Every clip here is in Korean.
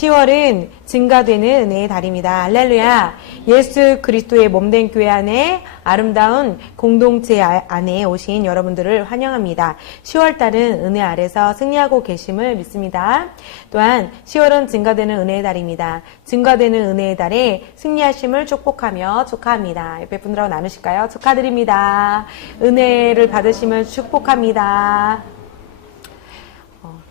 10월은 증가되는 은혜의 달입니다. 할렐루야. 예수 그리스도의 몸된 교회 안에 아름다운 공동체 안에 오신 여러분들을 환영합니다. 10월달은 은혜 아래서 승리하고 계심을 믿습니다. 또한 10월은 증가되는 은혜의 달입니다. 증가되는 은혜의 달에 승리하심을 축복하며 축하합니다. 옆에 분들하고 나누실까요? 축하드립니다. 은혜를 받으심을 축복합니다.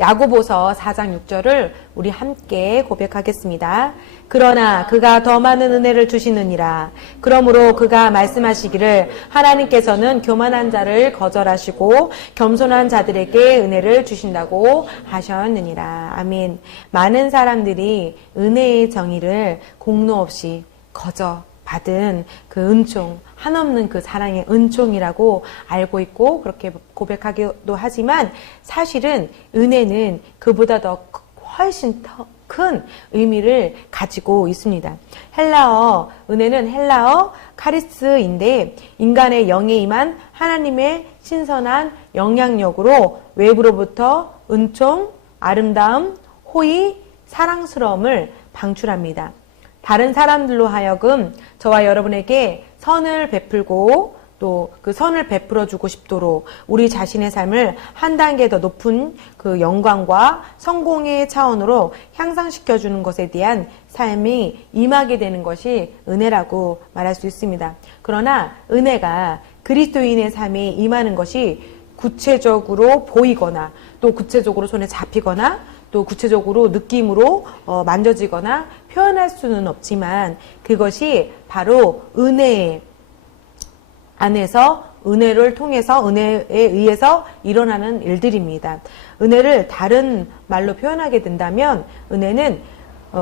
야고보서 4장 6절을 우리 함께 고백하겠습니다. 그러나 그가 더 많은 은혜를 주시느니라. 그러므로 그가 말씀하시기를 하나님께서는 교만한 자를 거절하시고 겸손한 자들에게 은혜를 주신다고 하셨느니라. 아멘. 많은 사람들이 은혜의 정의를 공로 없이 거저 받은 그 은총, 한없는 그 사랑의 은총이라고 알고 있고 그렇게 고백하기도 하지만 사실은 은혜는 그보다 더 훨씬 더 큰 의미를 가지고 있습니다. 은혜는 헬라어 카리스인데 인간의 영에 임한 하나님의 신선한 영향력으로 외부로부터 은총, 아름다움, 호의, 사랑스러움을 방출합니다. 다른 사람들로 하여금 저와 여러분에게 선을 베풀고 또 그 선을 베풀어 주고 싶도록 우리 자신의 삶을 한 단계 더 높은 그 영광과 성공의 차원으로 향상시켜 주는 것에 대한 삶이 임하게 되는 것이 은혜라고 말할 수 있습니다. 그러나 은혜가 그리스도인의 삶에 임하는 것이 구체적으로 보이거나 또 구체적으로 손에 잡히거나 또 구체적으로 느낌으로 만져지거나 표현할 수는 없지만 그것이 바로 은혜 안에서 은혜를 통해서 은혜에 의해서 일어나는 일들입니다. 은혜를 다른 말로 표현하게 된다면 은혜는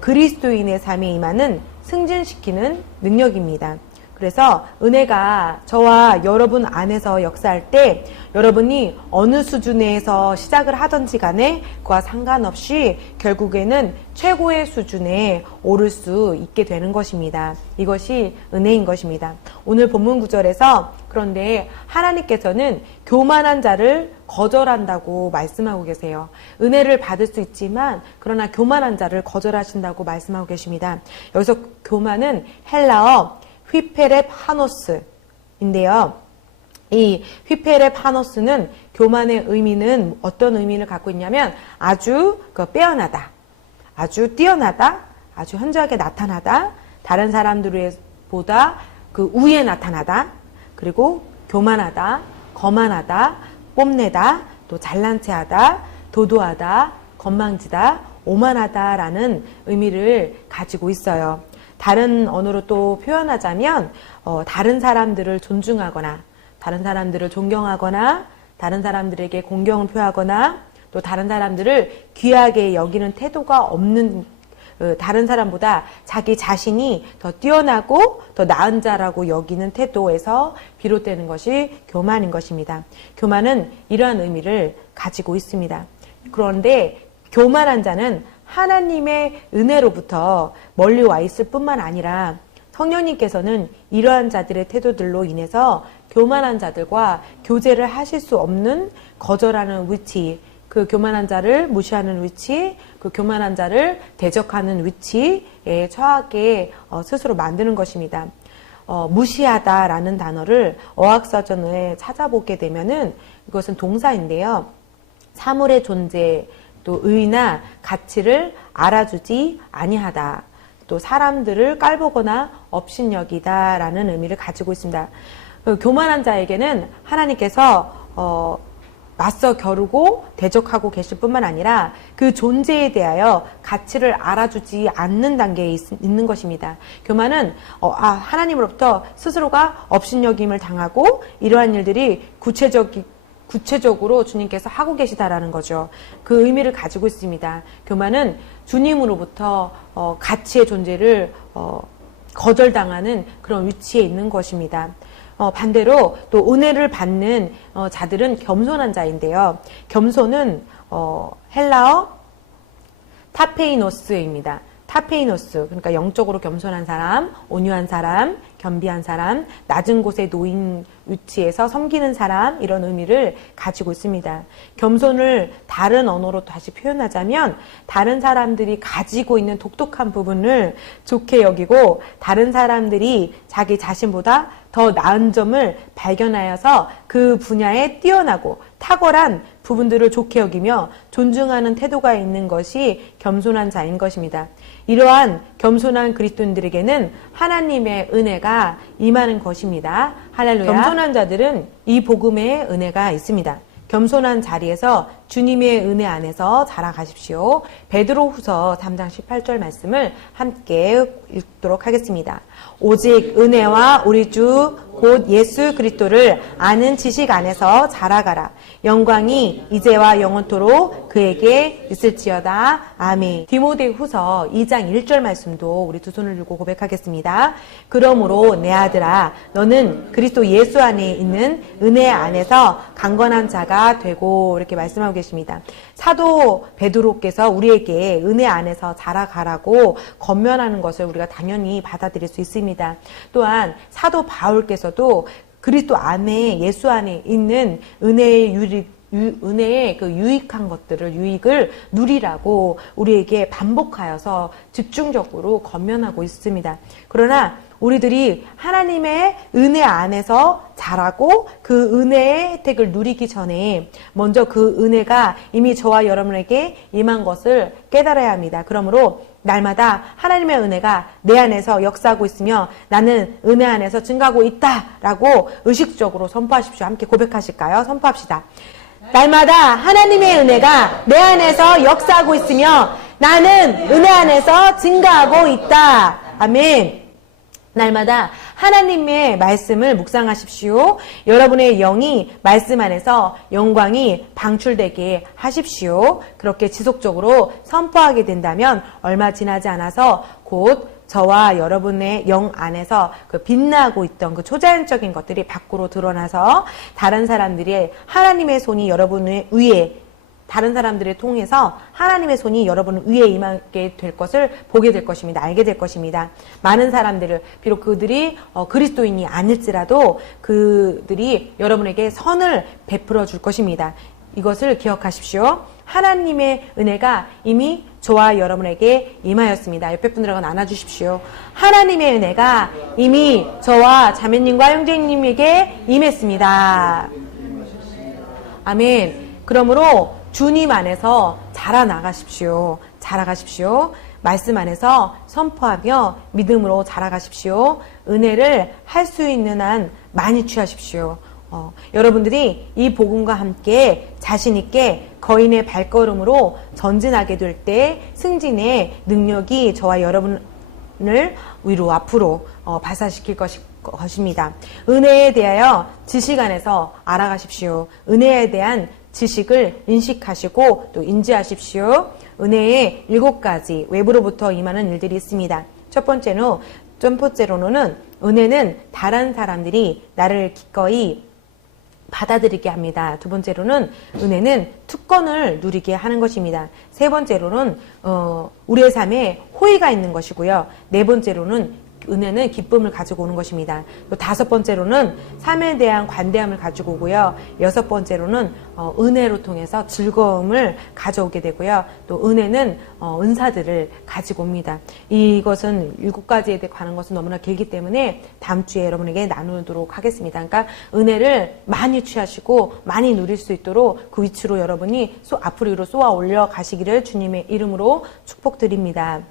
그리스도인의 삶에 임하는 승진시키는 능력입니다. 그래서 은혜가 저와 여러분 안에서 역사할 때 여러분이 어느 수준에서 시작을 하든지 간에 그와 상관없이 결국에는 최고의 수준에 오를 수 있게 되는 것입니다. 이것이 은혜인 것입니다. 오늘 본문 구절에서 그런데 하나님께서는 교만한 자를 거절한다고 말씀하고 계세요. 은혜를 받을 수 있지만 그러나 교만한 자를 거절하신다고 말씀하고 계십니다. 여기서 교만은 헬라어 휘페레파노스인데요. 이 휘페레파노스는 교만의 의미는 어떤 의미를 갖고 있냐면 아주 빼어나다, 아주 뛰어나다, 아주 현저하게 나타나다, 다른 사람들보다 그 우위에 나타나다, 그리고 교만하다, 거만하다, 뽐내다, 또 잘난 체하다, 도도하다, 건망지다, 오만하다라는 의미를 가지고 있어요. 다른 언어로 또 표현하자면 다른 사람들을 존중하거나 다른 사람들을 존경하거나 다른 사람들에게 공경을 표하거나 또 다른 사람들을 귀하게 여기는 태도가 없는 다른 사람보다 자기 자신이 더 뛰어나고 더 나은 자라고 여기는 태도에서 비롯되는 것이 교만인 것입니다. 교만은 이러한 의미를 가지고 있습니다. 그런데 교만한 자는 하나님의 은혜로부터 멀리 와 있을 뿐만 아니라 성령님께서는 이러한 자들의 태도들로 인해서 교만한 자들과 교제를 하실 수 없는 거절하는 위치, 그 교만한 자를 무시하는 위치, 그 교만한 자를 대적하는 위치에 처하게 스스로 만드는 것입니다. 무시하다라는 단어를 어학사전에 찾아보게 되면은 이것은 동사인데요. 사물의 존재, 또 의나 가치를 알아주지 아니하다. 또 사람들을 깔보거나 업신여기다라는 의미를 가지고 있습니다. 교만한 자에게는 하나님께서 맞서 겨루고 대적하고 계실 뿐만 아니라 그 존재에 대하여 가치를 알아주지 않는 단계에 있는 것입니다. 교만은 하나님으로부터 스스로가 업신여김을 당하고 이러한 일들이 구체적으로 주님께서 하고 계시다라는 거죠. 그 의미를 가지고 있습니다. 교만은 주님으로부터 가치의 존재를 거절당하는 그런 위치에 있는 것입니다. 반대로 또 은혜를 받는 자들은 겸손한 자인데요. 겸손은 헬라어 타페이노스입니다. 타페이노스, 그러니까 영적으로 겸손한 사람, 온유한 사람, 겸비한 사람, 낮은 곳에 놓인 위치에서 섬기는 사람, 이런 의미를 가지고 있습니다. 겸손을 다른 언어로 다시 표현하자면 다른 사람들이 가지고 있는 독특한 부분을 좋게 여기고 다른 사람들이 자기 자신보다 더 나은 점을 발견하여서 그 분야에 뛰어나고 탁월한 부분들을 좋게 여기며 존중하는 태도가 있는 것이 겸손한 자인 것입니다. 이러한 겸손한 그리스도인들에게는 하나님의 은혜가 임하는 것입니다. 할렐루야. 겸손한 자들은 이 복음의 은혜가 있습니다. 겸손한 자리에서 주님의 은혜 안에서 자라가십시오. 베드로후서 3장 18절 말씀을 함께 읽도록 하겠습니다. 오직 은혜와 우리 주 곧 예수 그리스도를 아는 지식 안에서 자라가라. 영광이 이제와 영원토록 그에게 있을지어다. 아멘. 디모데후서 2장 1절 말씀도 우리 두 손을 들고 고백하겠습니다. 그러므로 내 아들아 너는 그리스도 예수 안에 있는 은혜 안에서 강건한 자가 되고, 이렇게 말씀하고 계십니다. 사도 베드로께서 우리에게 은혜 안에서 자라가라고 권면하는 것을 우리가 당연히 받아들일 수 있습니다. 또한 사도 바울께서도 그리스도 안에, 예수 안에 있는 은혜의 그 유익한 것들을, 유익을 누리라고 우리에게 반복하여서 집중적으로 권면하고 있습니다. 그러나 우리들이 하나님의 은혜 안에서 자라고 그 은혜의 혜택을 누리기 전에 먼저 그 은혜가 이미 저와 여러분에게 임한 것을 깨달아야 합니다. 그러므로 날마다 하나님의 은혜가 내 안에서 역사하고 있으며 나는 은혜 안에서 증가하고 있다라고 의식적으로 선포하십시오. 함께 고백하실까요? 선포합시다. 날마다 하나님의 은혜가 내 안에서 역사하고 있으며 나는 은혜 안에서 증가하고 있다. 아멘. 날마다 하나님의 말씀을 묵상하십시오. 여러분의 영이 말씀 안에서 영광이 방출되게 하십시오. 그렇게 지속적으로 선포하게 된다면 얼마 지나지 않아서 곧 저와 여러분의 영 안에서 그 빛나고 있던 그 초자연적인 것들이 밖으로 드러나서 다른 사람들이 하나님의 손이 여러분의 위에, 다른 사람들을 통해서 하나님의 손이 여러분 위에 임하게 될 것을 보게 될 것입니다. 알게 될 것입니다. 많은 사람들을, 비록 그들이 그리스도인이 아닐지라도 그들이 여러분에게 선을 베풀어 줄 것입니다. 이것을 기억하십시오. 하나님의 은혜가 이미 저와 여러분에게 임하였습니다. 옆에 분들하고 나눠주십시오. 하나님의 은혜가 이미 저와 자매님과 형제님에게 임했습니다. 아멘. 그러므로 주님 안에서 자라나가십시오. 자라가십시오. 말씀 안에서 선포하며 믿음으로 자라가십시오. 은혜를 할 수 있는 한 많이 취하십시오. 여러분들이 이 복음과 함께 자신 있게 거인의 발걸음으로 전진하게 될 때 승진의 능력이 저와 여러분을 위로 앞으로 발사시킬 것입니다. 은혜에 대하여 지식 안에서 알아가십시오. 은혜에 대한 지식을 인식하시고 또 인지하십시오. 은혜의 7가지 외부로부터 임하는 일들이 있습니다. 첫 번째로는 은혜는 다른 사람들이 나를 기꺼이 받아들이게 합니다. 두 번째로는 은혜는 특권을 누리게 하는 것입니다. 세 번째로는 우리의 삶에 호의가 있는 것이고요. 네 번째로는 은혜는 기쁨을 가지고 오는 것입니다. 또 다섯 번째로는 삶에 대한 관대함을 가지고 오고요. 여섯 번째로는 은혜로 통해서 즐거움을 가져오게 되고요. 또 은혜는 은사들을 가지고 옵니다. 이것은 7가지에 관한 것은 너무나 길기 때문에 다음 주에 여러분에게 나누도록 하겠습니다. 그러니까 은혜를 많이 취하시고 많이 누릴 수 있도록 그 위치로 여러분이 앞으로 위로 쏘아 올려 가시기를 주님의 이름으로 축복드립니다.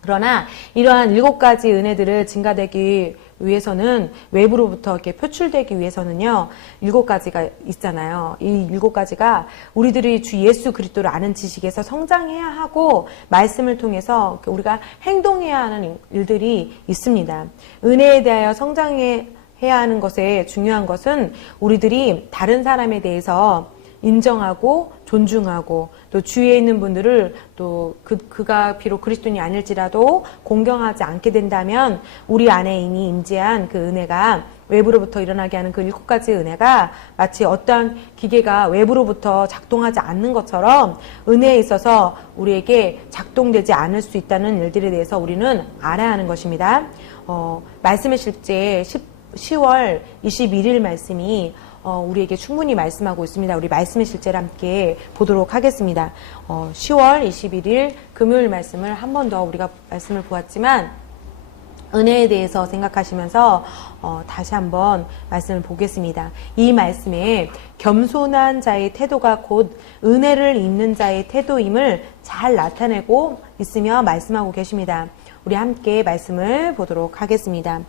그러나 이러한 7가지 은혜들을 증가되기 위해서는, 외부로부터 이렇게 표출되기 위해서는요, 7가지가 있잖아요. 이 7가지가 우리들이 주 예수 그리스도를 아는 지식에서 성장해야 하고 말씀을 통해서 우리가 행동해야 하는 일들이 있습니다. 은혜에 대하여 성장해야 하는 것에 중요한 것은 우리들이 다른 사람에 대해서 인정하고 존중하고 또 주위에 있는 분들을 또 그가 비록 그리스도인이 아닐지라도 공경하지 않게 된다면 우리 안에 이미 임재한 그 은혜가 외부로부터 일어나게 하는 그 7가지 은혜가 마치 어떠한 기계가 외부로부터 작동하지 않는 것처럼 은혜에 있어서 우리에게 작동되지 않을 수 있다는 일들에 대해서 우리는 알아야 하는 것입니다. 말씀의 실제 10월 21일 말씀이 우리에게 충분히 말씀하고 있습니다. 우리 말씀의 실제를 함께 보도록 하겠습니다. 10월 21일 금요일 말씀을 한 번 더 우리가 말씀을 보았지만 은혜에 대해서 생각하시면서 다시 한번 말씀을 보겠습니다. 이 말씀에 겸손한 자의 태도가 곧 은혜를 입는 자의 태도임을 잘 나타내고 있으며 말씀하고 계십니다. 우리 함께 말씀을 보도록 하겠습니다.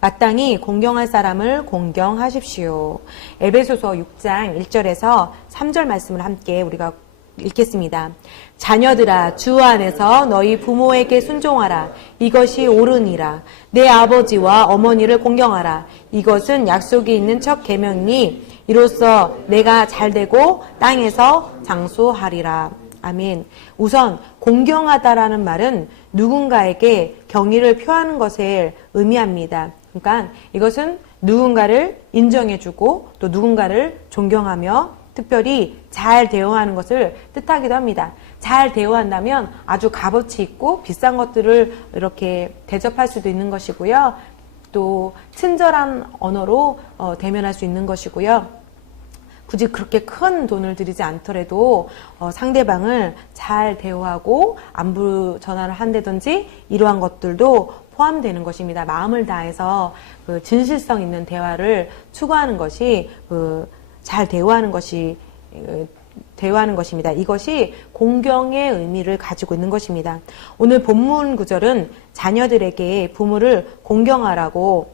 마땅히 공경할 사람을 공경하십시오. 에베소서 6장 1절에서 3절 말씀을 함께 우리가 읽겠습니다. 자녀들아 주 안에서 너희 부모에게 순종하라. 이것이 옳으니라. 내 아버지와 어머니를 공경하라. 이것은 약속이 있는 첫 계명이니 이로써 내가 잘되고 땅에서 장수하리라. 아멘. 우선 공경하다라는 말은 누군가에게 경의를 표하는 것을 의미합니다. 그러니까 이것은 누군가를 인정해주고 또 누군가를 존경하며 특별히 잘 대우하는 것을 뜻하기도 합니다. 잘 대우한다면 아주 값어치 있고 비싼 것들을 이렇게 대접할 수도 있는 것이고요. 또 친절한 언어로 대면할 수 있는 것이고요. 굳이 그렇게 큰 돈을 들이지 않더라도 상대방을 잘 대우하고 안부 전화를 한다든지 이러한 것들도 포함되는 것입니다. 마음을 다해서 그 진실성 있는 대화를 추구하는 것이 잘 대화하는 것입니다. 이것이 공경의 의미를 가지고 있는 것입니다. 오늘 본문 구절은 자녀들에게 부모를 공경하라고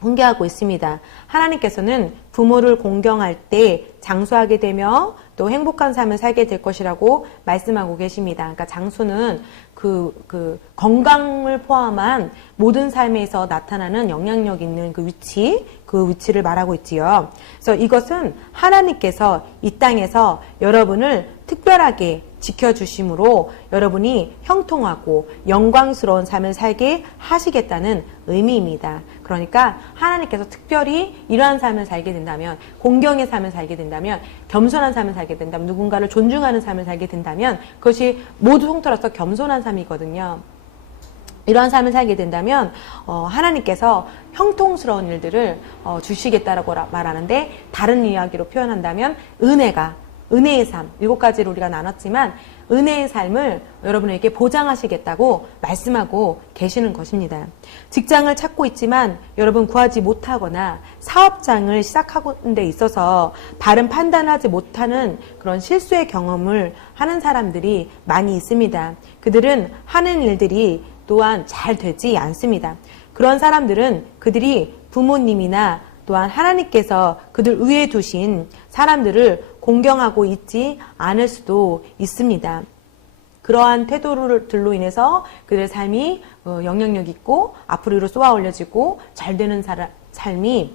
훈계하고 있습니다. 하나님께서는 부모를 공경할 때 장수하게 되며 또 행복한 삶을 살게 될 것이라고 말씀하고 계십니다. 그러니까 장수는 그 건강을 포함한 모든 삶에서 나타나는 영향력 있는 그 위치를 말하고 있지요. 그래서 이것은 하나님께서 이 땅에서 여러분을 특별하게 지켜주심으로 여러분이 형통하고 영광스러운 삶을 살게 하시겠다는 의미입니다. 그러니까 하나님께서 특별히 이러한 삶을 살게 된다면, 공경의 삶을 살게 된다면, 겸손한 삶을 살게 된다면, 누군가를 존중하는 삶을 살게 된다면 그것이 모두 통틀어서 겸손한 삶이거든요. 이러한 삶을 살게 된다면 하나님께서 형통스러운 일들을 주시겠다라고 말하는데, 다른 이야기로 표현한다면 은혜의 삶, 7가지로 우리가 나눴지만 은혜의 삶을 여러분에게 보장하시겠다고 말씀하고 계시는 것입니다. 직장을 찾고 있지만 여러분 구하지 못하거나 사업장을 시작하는 데 있어서 바른 판단을 하지 못하는 그런 실수의 경험을 하는 사람들이 많이 있습니다. 그들은 하는 일들이 또한 잘 되지 않습니다. 그런 사람들은 그들이 부모님이나 또한 하나님께서 그들 위에 두신 사람들을 공경하고 있지 않을 수도 있습니다. 그러한 태도들로 인해서 그들의 삶이 영향력 있고 앞으로 쏘아 올려지고 잘 되는 삶이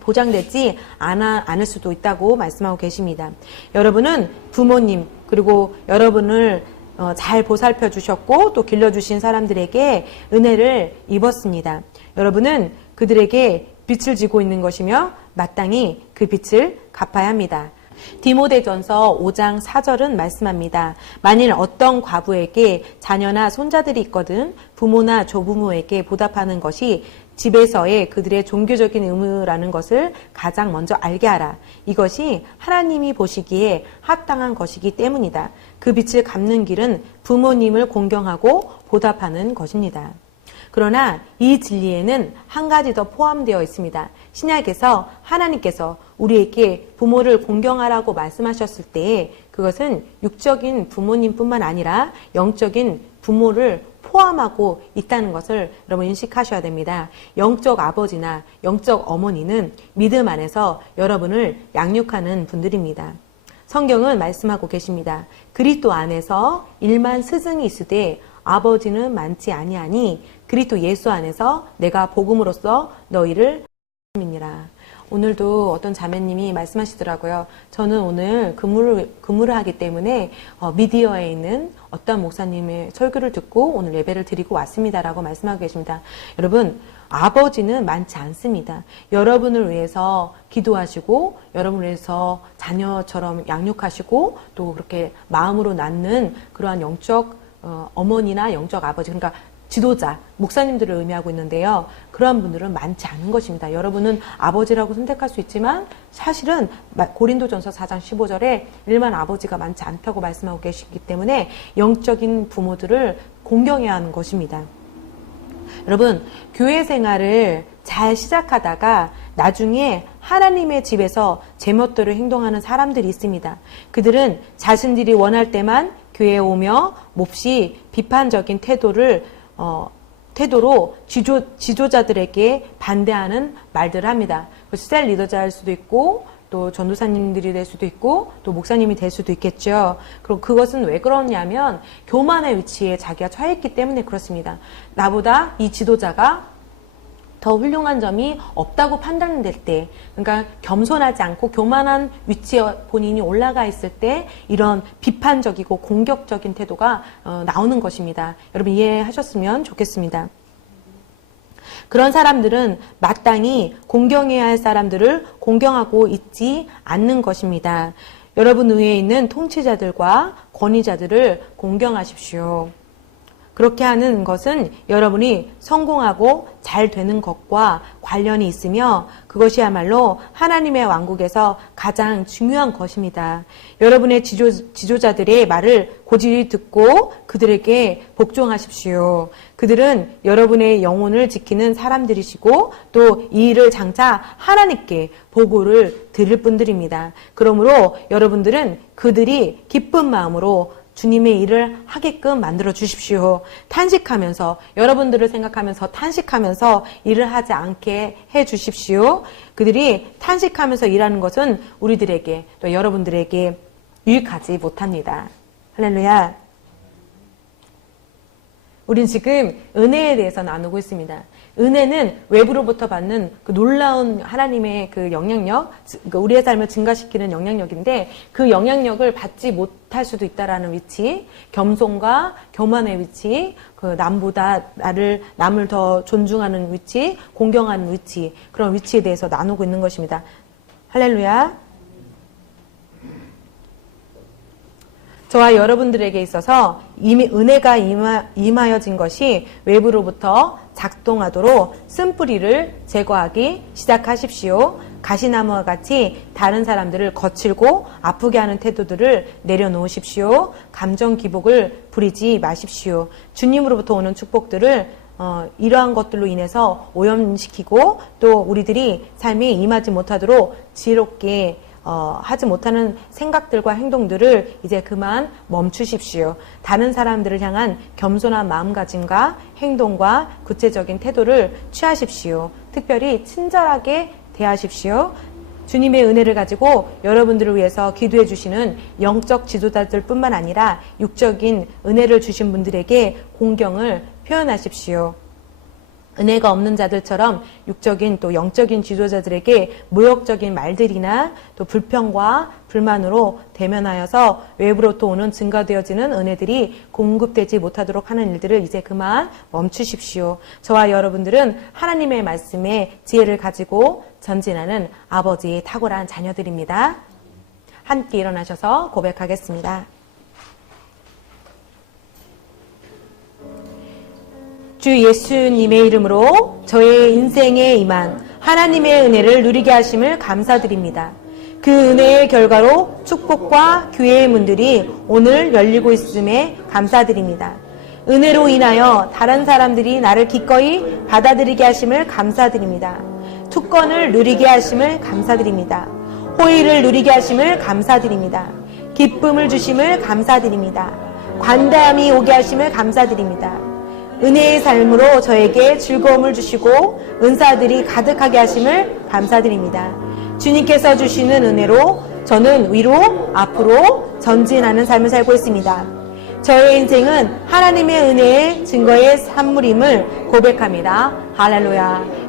보장되지 않을 수도 있다고 말씀하고 계십니다. 여러분은 부모님 그리고 여러분을 잘 보살펴 주셨고 또 길러주신 사람들에게 은혜를 입었습니다. 여러분은 그들에게 빚을 지고 있는 것이며 마땅히 그 빚을 갚아야 합니다. 디모데전서 5장 4절은 말씀합니다. 만일 어떤 과부에게 자녀나 손자들이 있거든 부모나 조부모에게 보답하는 것이 집에서의 그들의 종교적인 의무라는 것을 가장 먼저 알게 하라. 이것이 하나님이 보시기에 합당한 것이기 때문이다. 그 빚을 갚는 길은 부모님을 공경하고 보답하는 것입니다. 그러나 이 진리에는 한 가지 더 포함되어 있습니다. 신약에서 하나님께서 우리에게 부모를 공경하라고 말씀하셨을 때 그것은 육적인 부모님뿐만 아니라 영적인 부모를 포함하고 있다는 것을 여러분 인식하셔야 됩니다. 영적 아버지나 영적 어머니는 믿음 안에서 여러분을 양육하는 분들입니다. 성경은 말씀하고 계십니다. 그리스도 안에서 일만 스승이 있으되 아버지는 많지 아니하니 그리스도 예수 안에서 내가 복음으로써 너희를 믿니라. 오늘도 어떤 자매님이 말씀하시더라고요. 저는 오늘 근무를 하기 때문에 미디어에 있는 어떤 목사님의 설교를 듣고 오늘 예배를 드리고 왔습니다라고 말씀하고 계십니다. 여러분, 아버지는 많지 않습니다. 여러분을 위해서 기도하시고 여러분을 위해서 자녀처럼 양육하시고 또 그렇게 마음으로 낳는 그러한 영적 어머니나 영적 아버지, 그러니까 지도자, 목사님들을 의미하고 있는데요. 그러한 분들은 많지 않은 것입니다. 여러분은 아버지라고 선택할 수 있지만 사실은 고린도전서 4장 15절에 일반 아버지가 많지 않다고 말씀하고 계시기 때문에 영적인 부모들을 공경해야 하는 것입니다. 여러분, 교회 생활을 잘 시작하다가 나중에 하나님의 집에서 제멋대로 행동하는 사람들이 있습니다. 그들은 자신들이 원할 때만 교회에 오며 몹시 비판적인 태도로 지도자들에게 반대하는 말들을 합니다. 셀 리더자일 수도 있고 또 전도사님들이 될 수도 있고 또 목사님이 될 수도 있겠죠. 그리고 그것은 왜 그러냐면 교만의 위치에 자기가 처해 있기 때문에 그렇습니다. 나보다 이 지도자가 더 훌륭한 점이 없다고 판단될 때, 그러니까 겸손하지 않고 교만한 위치에 본인이 올라가 있을 때 이런 비판적이고 공격적인 태도가 나오는 것입니다. 여러분 이해하셨으면 좋겠습니다. 그런 사람들은 마땅히 공경해야 할 사람들을 공경하고 있지 않는 것입니다. 여러분 위에 있는 통치자들과 권위자들을 공경하십시오. 그렇게 하는 것은 여러분이 성공하고 잘 되는 것과 관련이 있으며 그것이야말로 하나님의 왕국에서 가장 중요한 것입니다. 여러분의 지도자들의 말을 고집히 듣고 그들에게 복종하십시오. 그들은 여러분의 영혼을 지키는 사람들이시고 또 이 일을 장차 하나님께 보고를 드릴 분들입니다. 그러므로 여러분들은 그들이 기쁜 마음으로 주님의 일을 하게끔 만들어 주십시오. 탄식하면서 여러분들을 생각하면서 탄식하면서 일을 하지 않게 해 주십시오. 그들이 탄식하면서 일하는 것은 우리들에게 또 여러분들에게 유익하지 못합니다. 할렐루야. 우린 지금 은혜에 대해서 나누고 있습니다. 은혜는 외부로부터 받는 그 놀라운 하나님의 그 영향력, 우리의 삶을 증가시키는 영향력인데 그 영향력을 받지 못할 수도 있다라는 위치, 겸손과 교만의 위치, 그 남을 더 존중하는 위치, 공경하는 위치, 그런 위치에 대해서 나누고 있는 것입니다. 할렐루야. 저와 여러분들에게 있어서 이미 은혜가 임하여진 것이 외부로부터 작동하도록 쓴뿌리를 제거하기 시작하십시오. 가시나무와 같이 다른 사람들을 거칠고 아프게 하는 태도들을 내려놓으십시오. 감정 기복을 부리지 마십시오. 주님으로부터 오는 축복들을 이러한 것들로 인해서 오염시키고 또 우리들이 삶에 임하지 못하도록 지혜롭게 하지 못하는 생각들과 행동들을 이제 그만 멈추십시오. 다른 사람들을 향한 겸손한 마음가짐과 행동과 구체적인 태도를 취하십시오. 특별히 친절하게 대하십시오. 주님의 은혜를 가지고 여러분들을 위해서 기도해 주시는 영적 지도자들 뿐만 아니라 육적인 은혜를 주신 분들에게 공경을 표현하십시오. 은혜가 없는 자들처럼 육적인 또 영적인 지도자들에게 모욕적인 말들이나 또 불평과 불만으로 대면하여서 외부로부터 오는 증가되어지는 은혜들이 공급되지 못하도록 하는 일들을 이제 그만 멈추십시오. 저와 여러분들은 하나님의 말씀에 지혜를 가지고 전진하는 아버지의 탁월한 자녀들입니다. 함께 일어나셔서 고백하겠습니다. 주 예수님의 이름으로 저의 인생에 임한 하나님의 은혜를 누리게 하심을 감사드립니다. 그 은혜의 결과로 축복과 기회의 문들이 오늘 열리고 있음에 감사드립니다. 은혜로 인하여 다른 사람들이 나를 기꺼이 받아들이게 하심을 감사드립니다. 특권을 누리게 하심을 감사드립니다. 호의를 누리게 하심을 감사드립니다. 기쁨을 주심을 감사드립니다. 관대함이 오게 하심을 감사드립니다. 은혜의 삶으로 저에게 즐거움을 주시고 은사들이 가득하게 하심을 감사드립니다. 주님께서 주시는 은혜로 저는 위로 앞으로 전진하는 삶을 살고 있습니다. 저의 인생은 하나님의 은혜의 증거의 산물임을 고백합니다. 할렐루야.